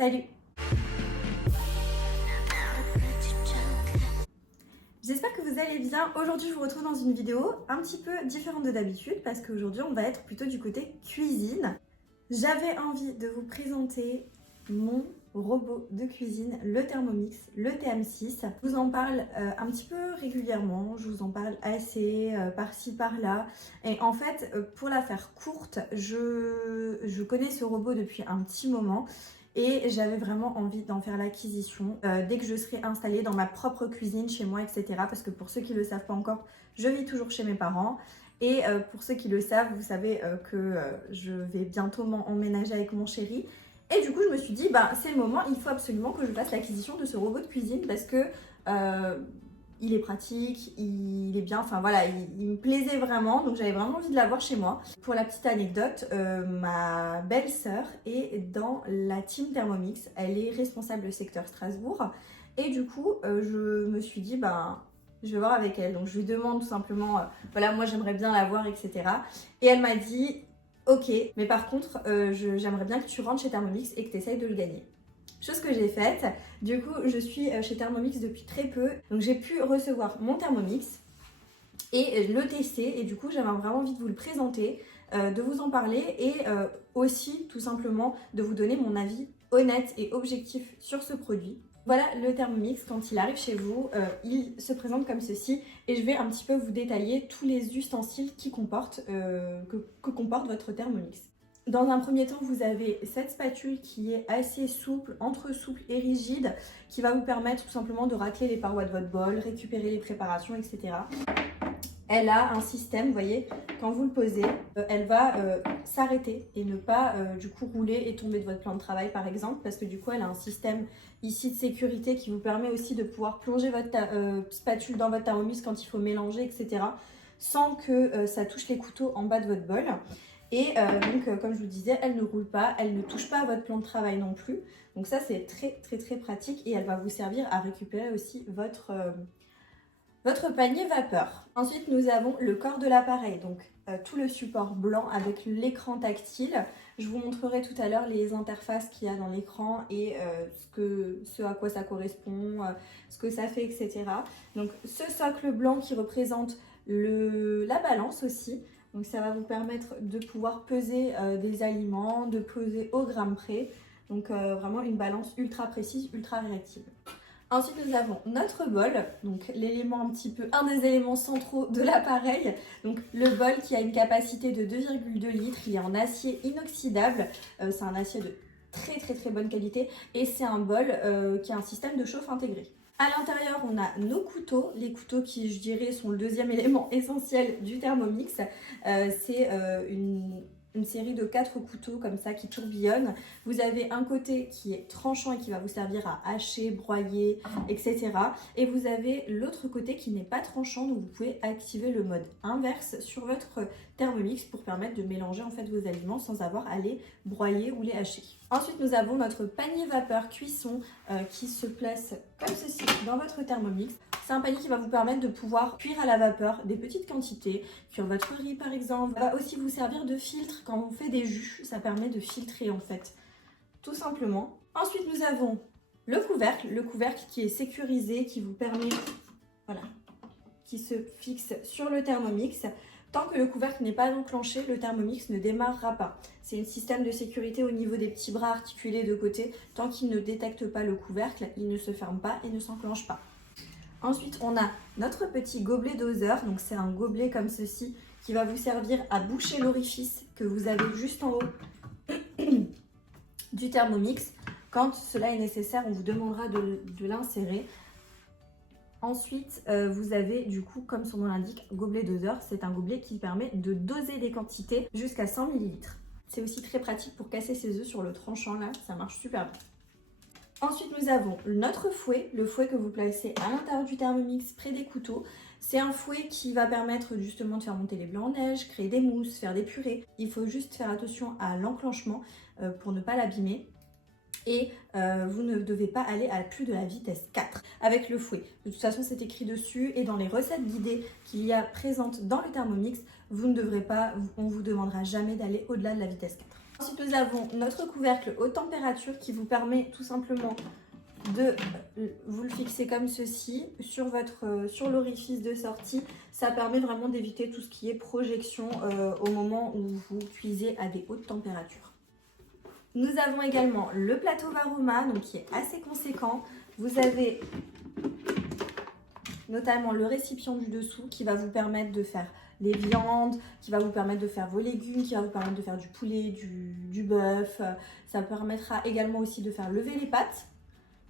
Salut! J'espère que vous allez bien. Aujourd'hui, je vous retrouve dans une vidéo un petit peu différente de d'habitude parce qu'aujourd'hui, on va être plutôt du côté cuisine. J'avais envie de vous présenter mon robot de cuisine, le Thermomix, le TM6. Je vous en parle un petit peu régulièrement, je vous en parle assez par-ci par-là. Et en fait, pour la faire courte, je connais ce robot depuis un petit moment. Et j'avais vraiment envie d'en faire l'acquisition dès que je serai installée dans ma propre cuisine chez moi, etc. Parce que pour ceux qui ne le savent pas encore, je vis toujours chez mes parents. Et pour ceux qui le savent, vous savez que je vais bientôt emménager avec mon chéri. Et du coup, je me suis dit, bah, c'est le moment, il faut absolument que je fasse l'acquisition de ce robot de cuisine parce que il est pratique, il est bien, enfin voilà, il me plaisait vraiment, donc j'avais vraiment envie de l'avoir chez moi. Pour la petite anecdote, ma belle-sœur est dans la team Thermomix, elle est responsable secteur Strasbourg, et du coup, je me suis dit, ben, je vais voir avec elle. Donc je lui demande tout simplement, voilà, moi j'aimerais bien l'avoir, etc. Et elle m'a dit, ok, mais par contre, j'aimerais bien que tu rentres chez Thermomix et que tu essayes de le gagner. Chose que j'ai faite. Du coup, je suis chez Thermomix depuis très peu. Donc j'ai pu recevoir mon Thermomix et le tester. Et du coup, j'avais vraiment envie de vous le présenter, de vous en parler et aussi tout simplement de vous donner mon avis honnête et objectif sur ce produit. Voilà le Thermomix, quand il arrive chez vous, il se présente comme ceci et je vais un petit peu vous détailler tous les ustensiles qui comportent, que comporte votre Thermomix. Dans un premier temps, vous avez cette spatule qui est assez souple, entre souple et rigide, qui va vous permettre tout simplement de racler les parois de votre bol, récupérer les préparations, etc. Elle a un système, vous voyez, quand vous le posez, elle va s'arrêter et ne pas du coup rouler et tomber de votre plan de travail par exemple, parce que du coup elle a un système ici de sécurité qui vous permet aussi de pouvoir plonger votre spatule dans votre Thermomix quand il faut mélanger, etc. sans que ça touche les couteaux en bas de votre bol. Et donc, comme je vous disais, elle ne roule pas, elle ne touche pas à votre plan de travail non plus. Donc ça, c'est très pratique et elle va vous servir à récupérer aussi votre panier vapeur. Ensuite, nous avons le corps de l'appareil, donc tout le support blanc avec l'écran tactile. Je vous montrerai tout à l'heure les interfaces qu'il y a dans l'écran et ce à quoi ça correspond, ce que ça fait, etc. Donc ce socle blanc qui représente la balance aussi. Donc ça va vous permettre de pouvoir peser des aliments, de peser au gramme près. Donc vraiment une balance ultra précise, ultra réactive. Ensuite nous avons notre bol, donc un des éléments centraux de l'appareil. Donc le bol qui a une capacité de 2,2 litres, il est en acier inoxydable. C'est un acier de très bonne qualité et c'est un bol qui a un système de chauffe intégré. À l'intérieur, on a nos couteaux, les couteaux qui, je dirais, sont le deuxième élément essentiel du Thermomix. C'est une série de 4 couteaux comme ça qui tourbillonnent. Vous avez un côté qui est tranchant et qui va vous servir à hacher, broyer, etc. Et vous avez l'autre côté qui n'est pas tranchant, donc vous pouvez activer le mode inverse sur votre Thermomix pour permettre de mélanger en fait vos aliments sans avoir à les broyer ou les hacher. Ensuite, nous avons notre panier vapeur cuisson qui se place comme ceci dans votre Thermomix. C'est un panier qui va vous permettre de pouvoir cuire à la vapeur des petites quantités, cuire votre riz par exemple. Ça va aussi vous servir de filtre quand on fait des jus, ça permet de filtrer en fait, tout simplement. Ensuite, nous avons le couvercle qui est sécurisé, qui vous permet, voilà, qui se fixe sur le Thermomix. Tant que le couvercle n'est pas enclenché, le Thermomix ne démarrera pas. C'est un système de sécurité au niveau des petits bras articulés de côté. Tant qu'il ne détecte pas le couvercle, il ne se ferme pas et ne s'enclenche pas. Ensuite, on a notre petit gobelet doseur. Donc, c'est un gobelet comme ceci qui va vous servir à boucher l'orifice que vous avez juste en haut du Thermomix. Quand cela est nécessaire, on vous demandera de l'insérer. Ensuite, vous avez du coup, comme son nom l'indique, gobelet doseur. C'est un gobelet qui permet de doser des quantités jusqu'à 100 ml. C'est aussi très pratique pour casser ses œufs sur le tranchant là, ça marche super bien. Ensuite, nous avons notre fouet, le fouet que vous placez à l'intérieur du Thermomix près des couteaux. C'est un fouet qui va permettre justement de faire monter les blancs en neige, créer des mousses, faire des purées. Il faut juste faire attention à l'enclenchement pour ne pas l'abîmer. Et vous ne devez pas aller à plus de la vitesse 4 avec le fouet. De toute façon, c'est écrit dessus et dans les recettes guidées qu'il y a présentes dans le Thermomix, vous ne devrez pas, on ne vous demandera jamais d'aller au-delà de la vitesse 4. Ensuite, nous avons notre couvercle haute température qui vous permet tout simplement de vous le fixer comme ceci sur l'orifice de sortie. Ça permet vraiment d'éviter tout ce qui est projection au moment où vous cuisez à des hautes températures. Nous avons également le plateau Varoma, donc qui est assez conséquent. Vous avez notamment le récipient du dessous qui va vous permettre de faire les viandes, qui va vous permettre de faire vos légumes, qui va vous permettre de faire du poulet, du bœuf. Ça permettra également aussi de faire lever les pâtes,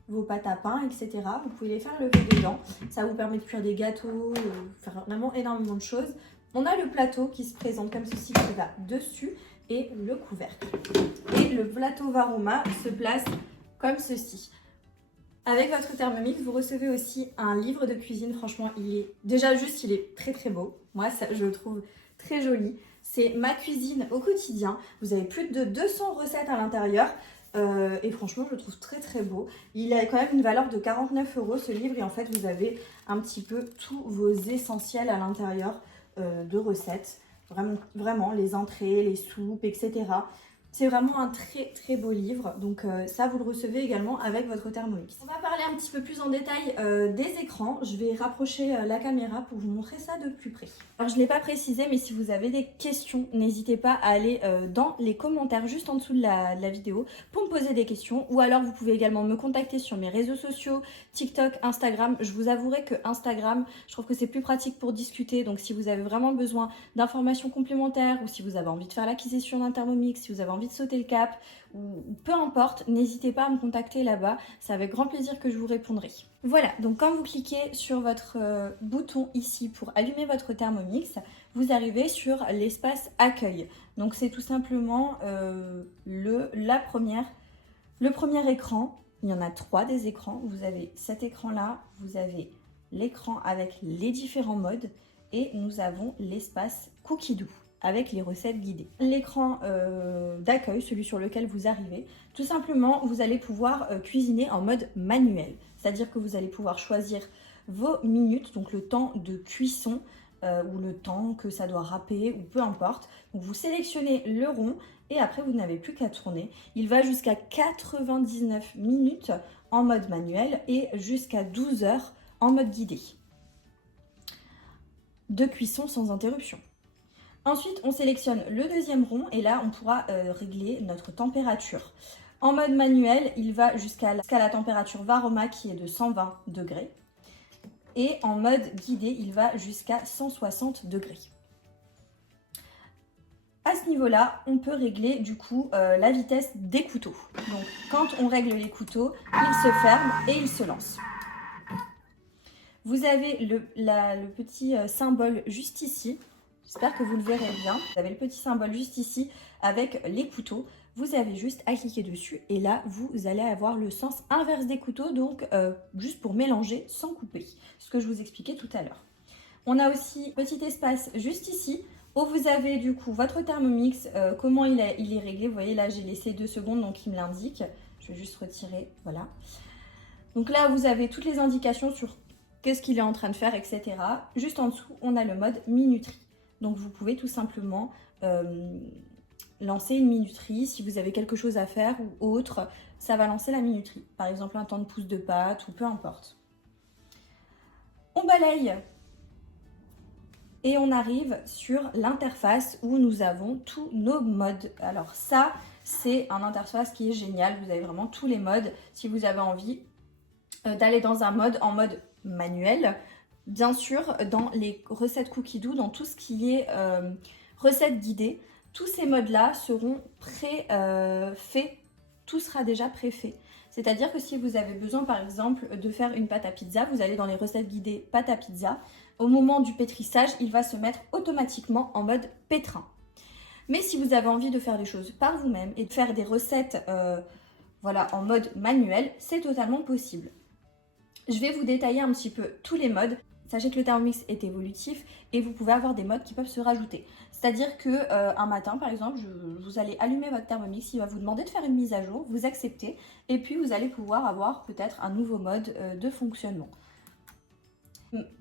vos pâtes à pain, etc. Vous pouvez les faire lever dedans. Ça vous permet de cuire des gâteaux, faire vraiment énormément de choses. On a le plateau qui se présente comme ceci, qui va dessus, et le couvercle. Et le plateau Varoma se place comme ceci. Avec votre Thermomix, vous recevez aussi un livre de cuisine. Franchement, il est très très beau. Moi, je le trouve très joli. C'est ma cuisine au quotidien. Vous avez plus de 200 recettes à l'intérieur. Et franchement, je le trouve très très beau. Il a quand même une valeur de 49 € ce livre. Et en fait, vous avez un petit peu tous vos essentiels à l'intérieur de recettes. Vraiment, les entrées, les soupes, etc. C'est vraiment un très très beau livre, donc ça vous le recevez également avec votre Thermomix. On va parler un petit peu plus en détail des écrans. Je vais rapprocher la caméra pour vous montrer ça de plus près. Alors je ne l'ai pas précisé, mais si vous avez des questions, n'hésitez pas à aller dans les commentaires juste en dessous de la vidéo pour me poser des questions. Ou alors vous pouvez également me contacter sur mes réseaux sociaux, TikTok, Instagram. Je vous avouerai que Instagram, je trouve que c'est plus pratique pour discuter. Donc si vous avez vraiment besoin d'informations complémentaires ou si vous avez envie de faire l'acquisition d'un Thermomix, si vous avez envie de sauter le cap ou peu importe, n'hésitez pas à me contacter là-bas, c'est avec grand plaisir que je vous répondrai. Voilà, donc quand vous cliquez sur votre bouton ici pour allumer votre Thermomix, vous arrivez sur l'espace accueil. Donc c'est tout simplement le premier écran. Il y en a 3 des écrans. Vous avez cet écran-là, vous avez l'écran avec les différents modes et nous avons l'espace Cookie Doux avec les recettes guidées. L'écran d'accueil, celui sur lequel vous arrivez, tout simplement, vous allez pouvoir cuisiner en mode manuel. C'est-à-dire que vous allez pouvoir choisir vos minutes, donc le temps de cuisson ou le temps que ça doit râper ou peu importe. Donc vous sélectionnez le rond et après vous n'avez plus qu'à tourner. Il va jusqu'à 99 minutes en mode manuel et jusqu'à 12 heures en mode guidé. De cuisson sans interruption. Ensuite, on sélectionne le deuxième rond et là, on pourra régler notre température. En mode manuel, il va jusqu'à la température Varoma qui est de 120 degrés. Et en mode guidé, il va jusqu'à 160 degrés. À ce niveau-là, on peut régler du coup la vitesse des couteaux. Donc, quand on règle les couteaux, ils se ferment et ils se lancent. Vous avez le petit symbole juste ici. J'espère que vous le verrez bien. Vous avez le petit symbole juste ici avec les couteaux. Vous avez juste à cliquer dessus et là, vous allez avoir le sens inverse des couteaux, donc juste pour mélanger sans couper. Ce que je vous expliquais tout à l'heure. On a aussi un petit espace juste ici où vous avez du coup votre Thermomix, comment il est réglé. Vous voyez là, j'ai laissé 2 secondes, donc il me l'indique. Je vais juste retirer, voilà. Donc là, vous avez toutes les indications sur qu'est-ce qu'il est en train de faire, etc. Juste en dessous, on a le mode minuterie. Donc vous pouvez tout simplement lancer une minuterie. Si vous avez quelque chose à faire ou autre, ça va lancer la minuterie. Par exemple un temps de pousse de pâte ou peu importe. On balaye et on arrive sur l'interface où nous avons tous nos modes. Alors ça, c'est un interface qui est génial. Vous avez vraiment tous les modes. Si vous avez envie d'aller dans un mode en mode manuel, bien sûr, dans les recettes Cookie Doux, dans tout ce qui est recettes guidées, tous ces modes-là seront préfaits. Tout sera déjà préfait. C'est-à-dire que si vous avez besoin, par exemple, de faire une pâte à pizza, vous allez dans les recettes guidées pâte à pizza. Au moment du pétrissage, il va se mettre automatiquement en mode pétrin. Mais si vous avez envie de faire les choses par vous-même et de faire des recettes voilà, en mode manuel, c'est totalement possible. Je vais vous détailler un petit peu tous les modes. Sachez que le Thermomix est évolutif et vous pouvez avoir des modes qui peuvent se rajouter. C'est-à-dire que un matin, par exemple, vous allez allumer votre Thermomix, il va vous demander de faire une mise à jour, vous acceptez, et puis vous allez pouvoir avoir peut-être un nouveau mode de fonctionnement.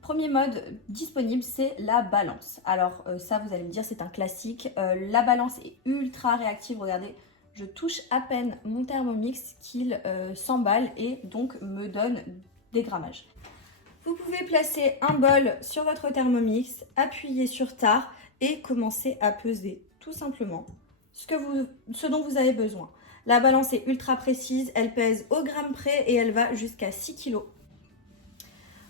Premier mode disponible, c'est la balance. Alors ça, vous allez me dire, c'est un classique. La balance est ultra réactive. Regardez, je touche à peine mon Thermomix qu'il s'emballe et donc me donne des grammages. Vous pouvez placer un bol sur votre Thermomix, appuyer sur Tard et commencer à peser tout simplement ce dont vous avez besoin. La balance est ultra précise, elle pèse au gramme près et elle va jusqu'à 6 kg.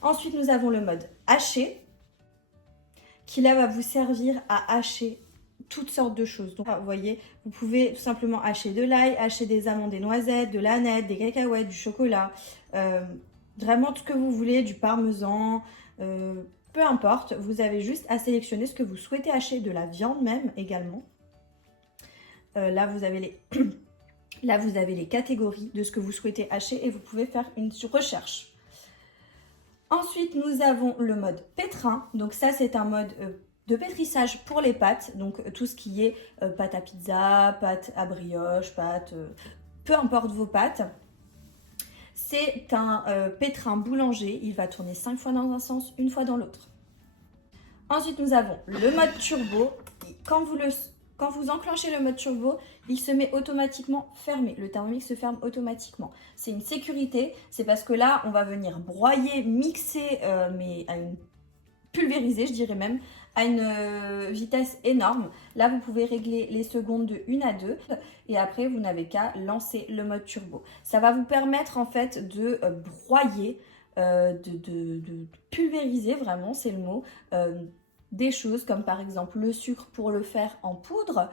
Ensuite, nous avons le mode haché, qui là va vous servir à hacher toutes sortes de choses. Donc, vous voyez, vous pouvez tout simplement hacher de l'ail, hacher des amandes, des noisettes, de l'aneth, des cacahuètes, du chocolat, vraiment tout ce que vous voulez, du parmesan, peu importe. Vous avez juste à sélectionner ce que vous souhaitez hacher, de la viande même également. Là, vous avez les catégories de ce que vous souhaitez hacher et vous pouvez faire une recherche. Ensuite, nous avons le mode pétrin. Donc ça, c'est un mode de pétrissage pour les pâtes. Donc tout ce qui est pâte à pizza, pâte à brioche, peu importe vos pâtes. C'est un pétrin boulanger. Il va tourner 5 fois dans un sens, une fois dans l'autre. Ensuite, nous avons le mode turbo. Quand vous enclenchez le mode turbo, il se met automatiquement fermé. Le Thermomix se ferme automatiquement. C'est une sécurité, c'est parce que là, on va venir broyer, mixer, mais à une pulvériser, je dirais même, à une vitesse énorme. Là, vous pouvez régler les secondes de 1 à 2 et après, vous n'avez qu'à lancer le mode turbo. Ça va vous permettre en fait de broyer, de pulvériser, vraiment, c'est le mot, des choses comme par exemple le sucre pour le faire en poudre,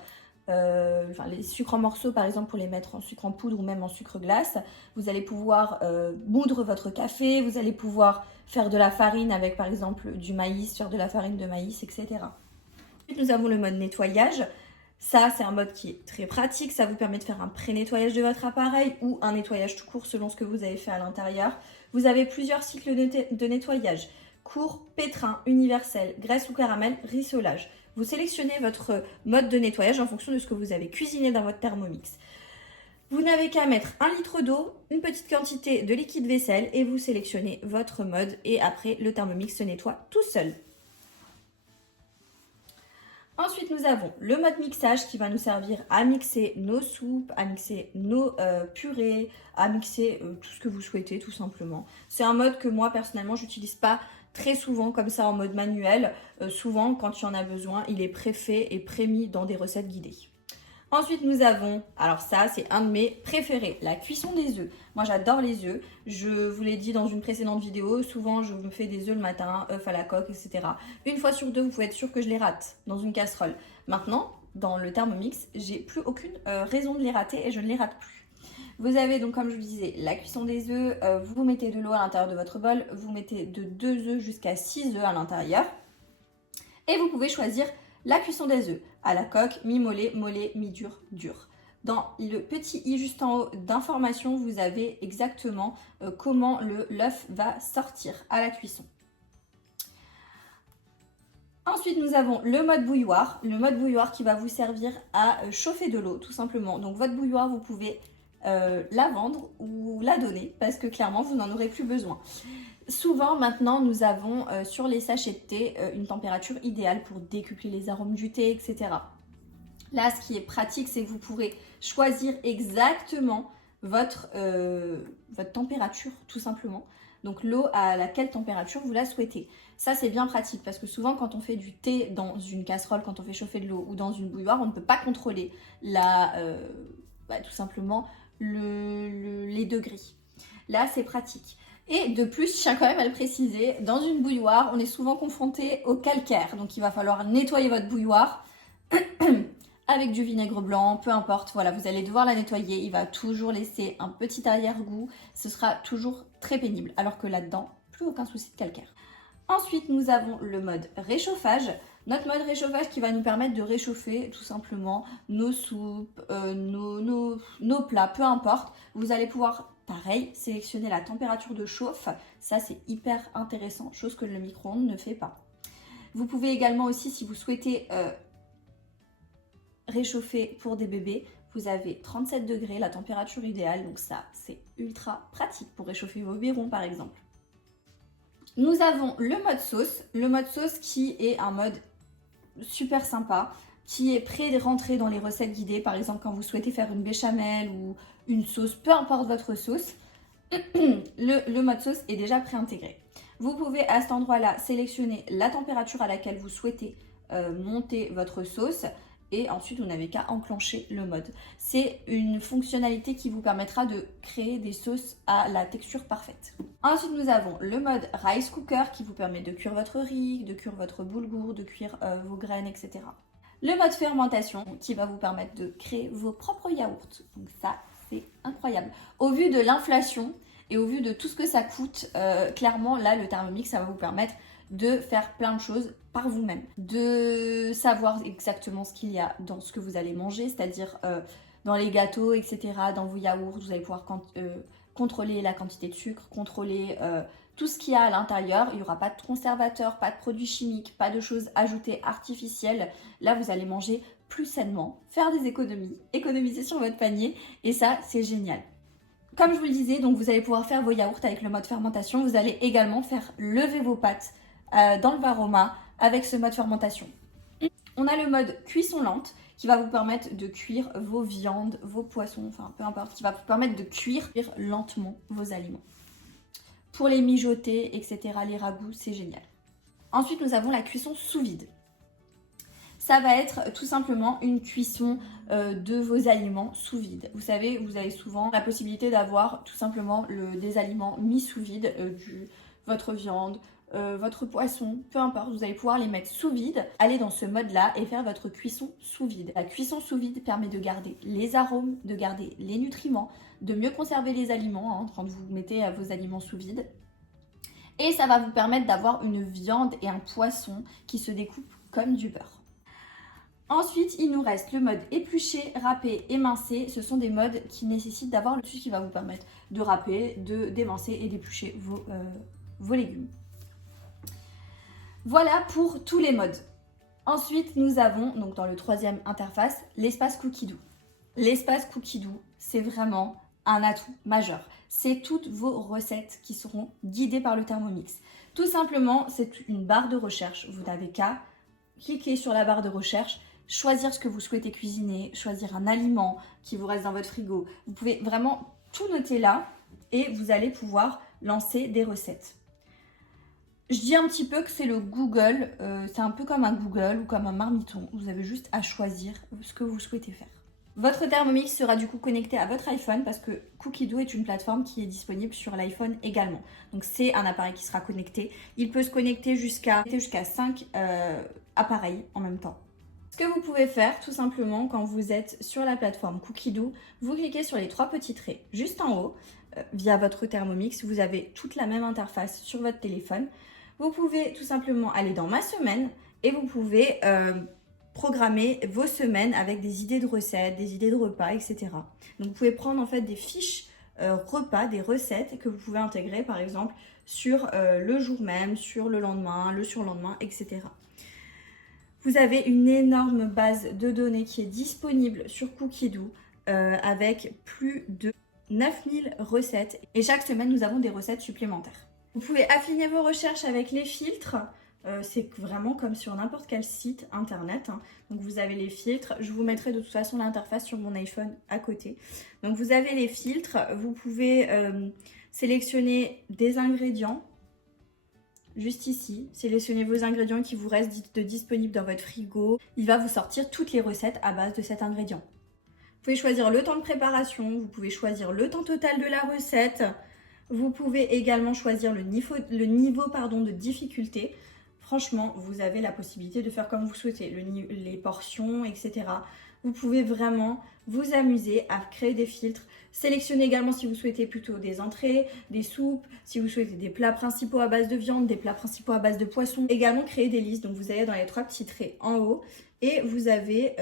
les sucres en morceaux par exemple pour les mettre en sucre en poudre ou même en sucre glace. Vous allez pouvoir moudre votre café, vous allez pouvoir faire de la farine avec par exemple du maïs, faire de la farine de maïs, etc. Ensuite, nous avons le mode nettoyage. Ça, c'est un mode qui est très pratique. Ça vous permet de faire un pré-nettoyage de votre appareil ou un nettoyage tout court selon ce que vous avez fait à l'intérieur. Vous avez plusieurs cycles de nettoyage. Court, pétrin, universel, graisse ou caramel, rissolage. Vous sélectionnez votre mode de nettoyage en fonction de ce que vous avez cuisiné dans votre Thermomix. Vous n'avez qu'à mettre 1 litre d'eau, une petite quantité de liquide vaisselle et vous sélectionnez votre mode et après le Thermomix se nettoie tout seul. Ensuite, nous avons le mode mixage qui va nous servir à mixer nos soupes, à mixer nos purées, à mixer tout ce que vous souhaitez tout simplement. C'est un mode que moi personnellement, j'utilise pas très souvent comme ça en mode manuel. Souvent, quand il y en a besoin, il est préfait et prémis dans des recettes guidées. Ensuite, nous avons, alors ça, c'est un de mes préférés, la cuisson des œufs. Moi, j'adore les œufs. Je vous l'ai dit dans une précédente vidéo, souvent, je me fais des œufs le matin, œufs à la coque, etc. Une fois sur deux, vous pouvez être sûr que je les rate dans une casserole. Maintenant, dans le Thermomix, j'ai plus aucune raison de les rater et je ne les rate plus. Vous avez donc, comme je vous disais, la cuisson des œufs. Vous mettez de l'eau à l'intérieur de votre bol. Vous mettez de 2 œufs jusqu'à 6 œufs à l'intérieur. Et vous pouvez choisir la cuisson des œufs à la coque, mi-mollet, mollet, mi-dur, dur. Dans le petit i juste en haut d'information, vous avez exactement comment l'œuf va sortir à la cuisson. Ensuite, nous avons le mode bouilloire. Le mode bouilloire qui va vous servir à chauffer de l'eau, tout simplement. Donc, votre bouilloire, vous pouvez la vendre ou la donner parce que clairement, vous n'en aurez plus besoin. Souvent, maintenant, nous avons sur les sachets de thé une température idéale pour décupler les arômes du thé, etc. Là, ce qui est pratique, c'est que vous pourrez choisir exactement votre température, tout simplement. Donc, l'eau à laquelle température vous la souhaitez. Ça, c'est bien pratique parce que souvent, quand on fait du thé dans une casserole, quand on fait chauffer de l'eau ou dans une bouilloire, on ne peut pas contrôler tout simplement les degrés. Là, c'est pratique. Et de plus, je tiens quand même à le préciser, dans une bouilloire, on est souvent confronté au calcaire. Donc, il va falloir nettoyer votre bouilloire avec du vinaigre blanc, peu importe. Voilà, vous allez devoir la nettoyer. Il va toujours laisser un petit arrière-goût. Ce sera toujours très pénible. Alors que là-dedans, plus aucun souci de calcaire. Ensuite, nous avons le mode réchauffage. Notre mode réchauffage qui va nous permettre de réchauffer tout simplement nos soupes, nos plats, peu importe. Vous allez pouvoir, pareil, sélectionner la température de chauffe. Ça, c'est hyper intéressant, chose que le micro-ondes ne fait pas. Vous pouvez également aussi, si vous souhaitez réchauffer pour des bébés, vous avez 37 degrés, la température idéale. Donc ça, c'est ultra pratique pour réchauffer vos biberons, par exemple. Nous avons le mode sauce. Le mode sauce qui est un mode super sympa, qui est pré-rentré dans les recettes guidées. Par exemple, quand vous souhaitez faire une béchamel ou une sauce, peu importe votre sauce, le mode sauce est déjà pré-intégré. Vous pouvez à cet endroit-là sélectionner la température à laquelle vous souhaitez monter votre sauce et ensuite vous n'avez qu'à enclencher le mode. C'est une fonctionnalité qui vous permettra de créer des sauces à la texture parfaite. Ensuite nous avons le mode rice cooker qui vous permet de cuire votre riz, de cuire votre boulgour, de cuire vos graines, etc. Le mode fermentation qui va vous permettre de créer vos propres yaourts. Donc ça c'est incroyable. Au vu de l'inflation et au vu de tout ce que ça coûte, clairement là le Thermomix ça va vous permettre de faire plein de choses par vous-même, de savoir exactement ce qu'il y a dans ce que vous allez manger, c'est-à-dire dans les gâteaux, etc., dans vos yaourts, vous allez pouvoir contrôler la quantité de sucre, contrôler tout ce qu'il y a à l'intérieur. Il n'y aura pas de conservateurs, pas de produits chimiques, pas de choses ajoutées artificielles. Là, vous allez manger plus sainement, faire des économies, économiser sur votre panier et ça, c'est génial. Comme je vous le disais, donc vous allez pouvoir faire vos yaourts avec le mode fermentation. Vous allez également faire lever vos pâtes dans le Varoma avec ce mode fermentation. On a le mode cuisson lente qui va vous permettre de cuire vos viandes, vos poissons, enfin peu importe, qui va vous permettre de cuire lentement vos aliments. Pour les mijoter, etc., les ragoûts, c'est génial. Ensuite, nous avons la cuisson sous vide. Ça va être tout simplement une cuisson de vos aliments sous vide. Vous savez, vous avez souvent la possibilité d'avoir tout simplement des aliments mis sous vide, votre viande, votre poisson, peu importe, vous allez pouvoir les mettre sous vide, aller dans ce mode-là et faire votre cuisson sous vide. La cuisson sous vide permet de garder les arômes, de garder les nutriments, de mieux conserver les aliments quand vous mettez vos aliments sous vide. Et ça va vous permettre d'avoir une viande et un poisson qui se découpent comme du beurre. Ensuite, il nous reste le mode épluché, râpé, émincé. Ce sont des modes qui nécessitent d'avoir le dessus qui va vous permettre de râper, d'émincer et d'éplucher vos légumes. Voilà pour tous les modes. Ensuite, nous avons, donc dans le troisième interface, l'espace Cookidoo. L'espace Cookidoo, c'est vraiment un atout majeur. C'est toutes vos recettes qui seront guidées par le Thermomix. Tout simplement, c'est une barre de recherche. Vous n'avez qu'à cliquer sur la barre de recherche, choisir ce que vous souhaitez cuisiner, choisir un aliment qui vous reste dans votre frigo. Vous pouvez vraiment tout noter là et vous allez pouvoir lancer des recettes. Je dis un petit peu que c'est le Google, c'est un peu comme un Google ou comme un marmiton. Vous avez juste à choisir ce que vous souhaitez faire. Votre Thermomix sera du coup connecté à votre iPhone parce que Cookidoo est une plateforme qui est disponible sur l'iPhone également. Donc c'est un appareil qui sera connecté. Il peut se connecter jusqu'à 5 appareils en même temps. Ce que vous pouvez faire tout simplement quand vous êtes sur la plateforme Cookidoo, vous cliquez sur les 3 petits traits juste en haut via votre Thermomix. Vous avez toute la même interface sur votre téléphone. Vous pouvez tout simplement aller dans ma semaine et vous pouvez programmer vos semaines avec des idées de recettes, des idées de repas, etc. Donc vous pouvez prendre en fait des fiches repas, des recettes que vous pouvez intégrer par exemple sur le jour même, sur le lendemain, le surlendemain, etc. Vous avez une énorme base de données qui est disponible sur Cookidoo avec plus de 9000 recettes et chaque semaine nous avons des recettes supplémentaires. Vous pouvez affiner vos recherches avec les filtres. C'est vraiment comme sur n'importe quel site internet. Donc vous avez les filtres. Je vous mettrai de toute façon l'interface sur mon iPhone à côté. Donc vous avez les filtres. Vous pouvez sélectionner des ingrédients. Juste ici, sélectionnez vos ingrédients qui vous restent disponibles dans votre frigo. Il va vous sortir toutes les recettes à base de cet ingrédient. Vous pouvez choisir le temps de préparation. Vous pouvez choisir le temps total de la recette. Vous pouvez également choisir le niveau de difficulté. Franchement, vous avez la possibilité de faire comme vous souhaitez, les portions, etc. Vous pouvez vraiment vous amuser à créer des filtres. Sélectionnez également si vous souhaitez plutôt des entrées, des soupes, si vous souhaitez des plats principaux à base de viande, des plats principaux à base de poisson. Également créer des listes, donc vous allez dans les 3 petits traits en haut et vous avez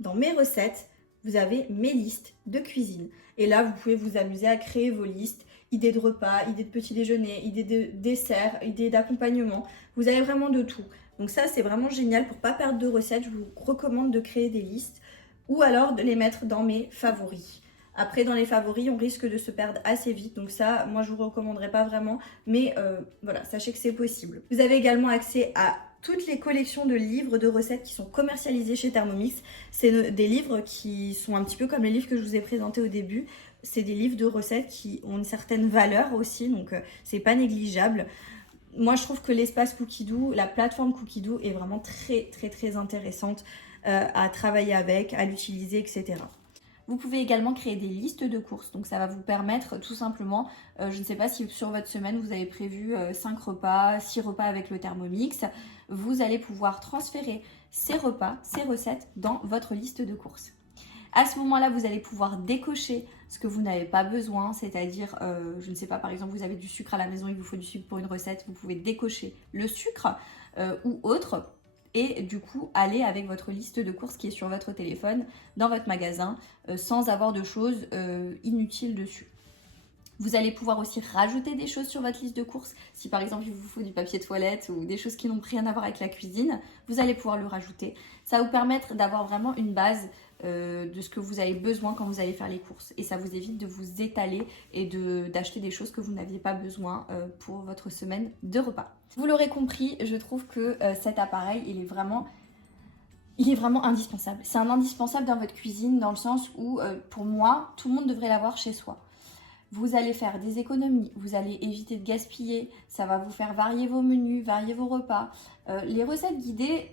dans mes recettes, vous avez mes listes de cuisine. Et là, vous pouvez vous amuser à créer vos listes, idées de repas, idées de petit déjeuner, idées de dessert, idées d'accompagnement. Vous avez vraiment de tout. Donc ça, c'est vraiment génial. Pour ne pas perdre de recettes, je vous recommande de créer des listes ou alors de les mettre dans mes favoris. Après, dans les favoris, on risque de se perdre assez vite. Donc ça, moi, je vous recommanderais pas vraiment. Mais voilà, sachez que c'est possible. Vous avez également accès à toutes les collections de livres de recettes qui sont commercialisées chez Thermomix. C'est des livres qui sont un petit peu comme les livres que je vous ai présentés au début. C'est des livres de recettes qui ont une certaine valeur aussi, donc c'est pas négligeable. Moi, je trouve que l'espace Cookidoo, la plateforme Cookidoo est vraiment très intéressante à travailler avec, à l'utiliser, etc. Vous pouvez également créer des listes de courses, donc ça va vous permettre tout simplement, je ne sais pas si sur votre semaine vous avez prévu 5 repas, 6 repas avec le Thermomix, vous allez pouvoir transférer ces repas, ces recettes dans votre liste de courses. À ce moment-là, vous allez pouvoir décocher ce que vous n'avez pas besoin, c'est-à-dire, je ne sais pas, par exemple, vous avez du sucre à la maison, il vous faut du sucre pour une recette, vous pouvez décocher le sucre ou autre, et du coup aller avec votre liste de courses qui est sur votre téléphone dans votre magasin sans avoir de choses inutiles dessus. Vous allez pouvoir aussi rajouter des choses sur votre liste de courses. Si par exemple il vous faut du papier toilette ou des choses qui n'ont rien à voir avec la cuisine, vous allez pouvoir le rajouter. Ça va vous permettre d'avoir vraiment une base de ce que vous avez besoin quand vous allez faire les courses. Et ça vous évite de vous étaler et d'acheter des choses que vous n'aviez pas besoin pour votre semaine de repas. Vous l'aurez compris, je trouve que cet appareil, il est vraiment indispensable. C'est un indispensable dans votre cuisine dans le sens où, pour moi, tout le monde devrait l'avoir chez soi. Vous allez faire des économies, vous allez éviter de gaspiller, ça va vous faire varier vos menus, varier vos repas. Les recettes guidées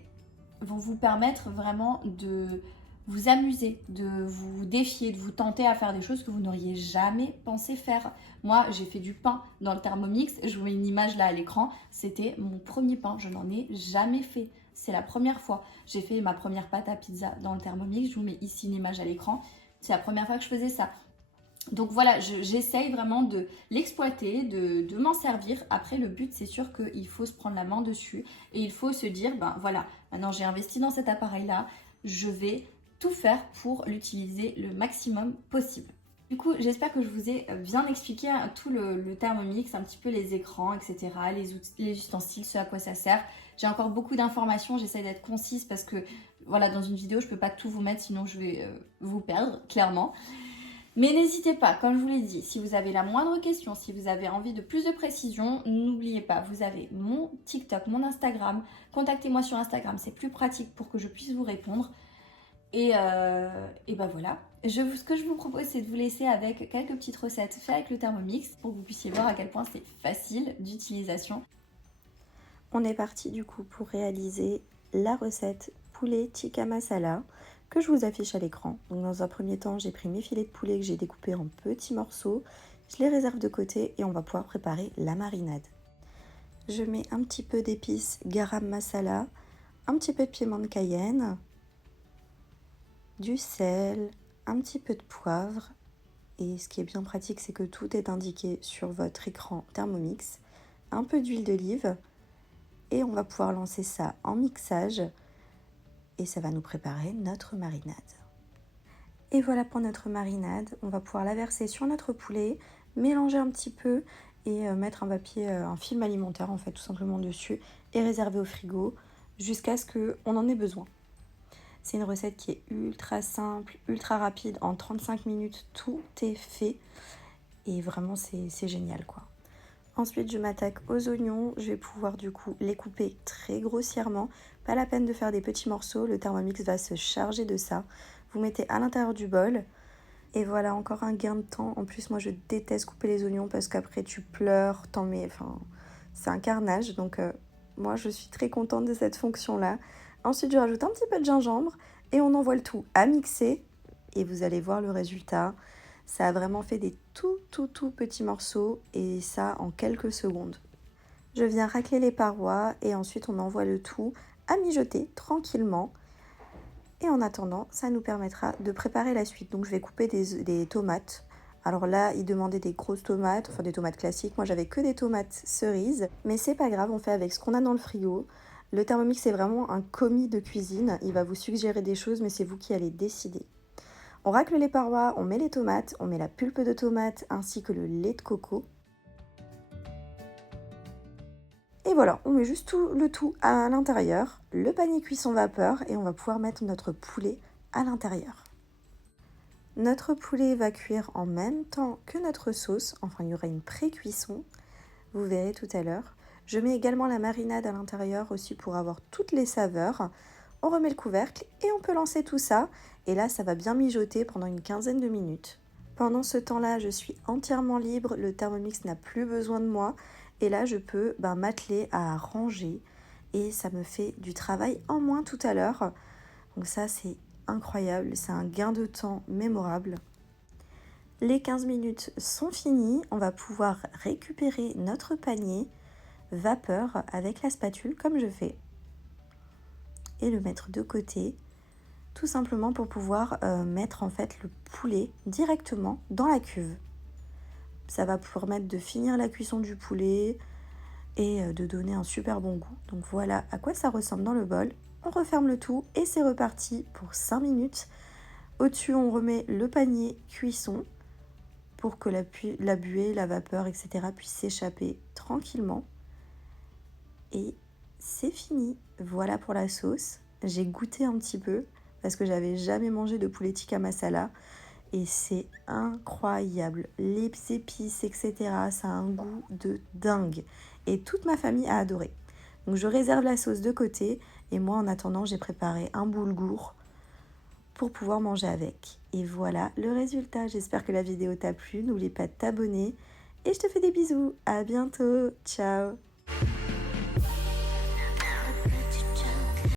vont vous permettre vraiment de vous amuser, de vous défier, de vous tenter à faire des choses que vous n'auriez jamais pensé faire. Moi, j'ai fait du pain dans le Thermomix, je vous mets une image là à l'écran, c'était mon premier pain, je n'en ai jamais fait. C'est la première fois. J'ai fait ma première pâte à pizza dans le Thermomix, je vous mets ici une image à l'écran. C'est la première fois que je faisais ça. Donc voilà, j'essaye vraiment de l'exploiter, de m'en servir. Après, le but, c'est sûr qu'il faut se prendre la main dessus et il faut se dire, ben voilà, maintenant j'ai investi dans cet appareil-là, je vais tout faire pour l'utiliser le maximum possible. Du coup, j'espère que je vous ai bien expliqué tout le Thermomix, un petit peu les écrans, etc., les outils, les ustensiles, ce à quoi ça sert. J'ai encore beaucoup d'informations, j'essaie d'être concise parce que voilà, dans une vidéo, je ne peux pas tout vous mettre, sinon je vais vous perdre, clairement. Mais n'hésitez pas, comme je vous l'ai dit, si vous avez la moindre question, si vous avez envie de plus de précision, n'oubliez pas, vous avez mon TikTok, mon Instagram. Contactez-moi sur Instagram, c'est plus pratique pour que je puisse vous répondre. Et ben voilà, ce que je vous propose, c'est de vous laisser avec quelques petites recettes faites avec le Thermomix pour que vous puissiez voir à quel point c'est facile d'utilisation. On est parti du coup pour réaliser la recette poulet tikka masala que je vous affiche à l'écran. Donc dans un premier temps, j'ai pris mes filets de poulet que j'ai découpés en petits morceaux. Je les réserve de côté et on va pouvoir préparer la marinade. Je mets un petit peu d'épices garam masala, un petit peu de piment de cayenne, du sel, un petit peu de poivre. Et ce qui est bien pratique, c'est que tout est indiqué sur votre écran Thermomix. Un peu d'huile d'olive et on va pouvoir lancer ça en mixage. Et ça va nous préparer notre marinade. Et voilà pour notre marinade. On va pouvoir la verser sur notre poulet, mélanger un petit peu et mettre un papier, un film alimentaire en fait tout simplement dessus et réserver au frigo jusqu'à ce qu'on en ait besoin. C'est une recette qui est ultra simple, ultra rapide. En 35 minutes, tout est fait et vraiment c'est génial quoi. Ensuite, je m'attaque aux oignons. Je vais pouvoir du coup les couper très grossièrement. Pas la peine de faire des petits morceaux. Le Thermomix va se charger de ça. Vous mettez à l'intérieur du bol. Et voilà, encore un gain de temps. En plus, moi, je déteste couper les oignons parce qu'après, tu pleures, t'en mets... Enfin, c'est un carnage. Donc, moi, je suis très contente de cette fonction-là. Ensuite, je rajoute un petit peu de gingembre et on envoie le tout à mixer. Et vous allez voir le résultat. Ça a vraiment fait des tout petits morceaux et ça en quelques secondes. Je viens racler les parois et ensuite on envoie le tout à mijoter tranquillement. Et en attendant, ça nous permettra de préparer la suite. Donc je vais couper des tomates. Alors là, il demandait des grosses tomates, enfin des tomates classiques. Moi, j'avais que des tomates cerises. Mais c'est pas grave, on fait avec ce qu'on a dans le frigo. Le Thermomix, c'est vraiment un commis de cuisine. Il va vous suggérer des choses, mais c'est vous qui allez décider. On racle les parois, on met les tomates, on met la pulpe de tomate ainsi que le lait de coco. Et voilà, on met juste le tout à l'intérieur, le panier cuisson vapeur et on va pouvoir mettre notre poulet à l'intérieur. Notre poulet va cuire en même temps que notre sauce, enfin il y aura une pré-cuisson, vous verrez tout à l'heure. Je mets également la marinade à l'intérieur aussi pour avoir toutes les saveurs. On remet le couvercle et on peut lancer tout ça. Et là, ça va bien mijoter pendant une quinzaine de minutes. Pendant ce temps-là, je suis entièrement libre, le Thermomix n'a plus besoin de moi. Et là, je peux m'atteler à ranger et ça me fait du travail en moins tout à l'heure. Donc ça, c'est incroyable, c'est un gain de temps mémorable. Les 15 minutes sont finies, on va pouvoir récupérer notre panier vapeur avec la spatule comme je fais et le mettre de côté tout simplement pour pouvoir mettre en fait le poulet directement dans la cuve. Ça va permettre de finir la cuisson du poulet et de donner un super bon goût. Donc voilà à quoi ça ressemble dans le bol. On referme le tout et c'est reparti pour 5 minutes. Au-dessus, on remet le panier cuisson pour que la buée, la vapeur, etc. puisse s'échapper tranquillement. Et c'est fini. Voilà pour la sauce. J'ai goûté un petit peu parce que j'avais jamais mangé de poulet tikka masala et c'est incroyable. Les épices, etc. Ça a un goût de dingue et toute ma famille a adoré. Donc je réserve la sauce de côté et moi en attendant j'ai préparé un boulgour pour pouvoir manger avec. Et voilà le résultat. J'espère que la vidéo t'a plu. N'oublie pas de t'abonner et je te fais des bisous. À bientôt. Ciao.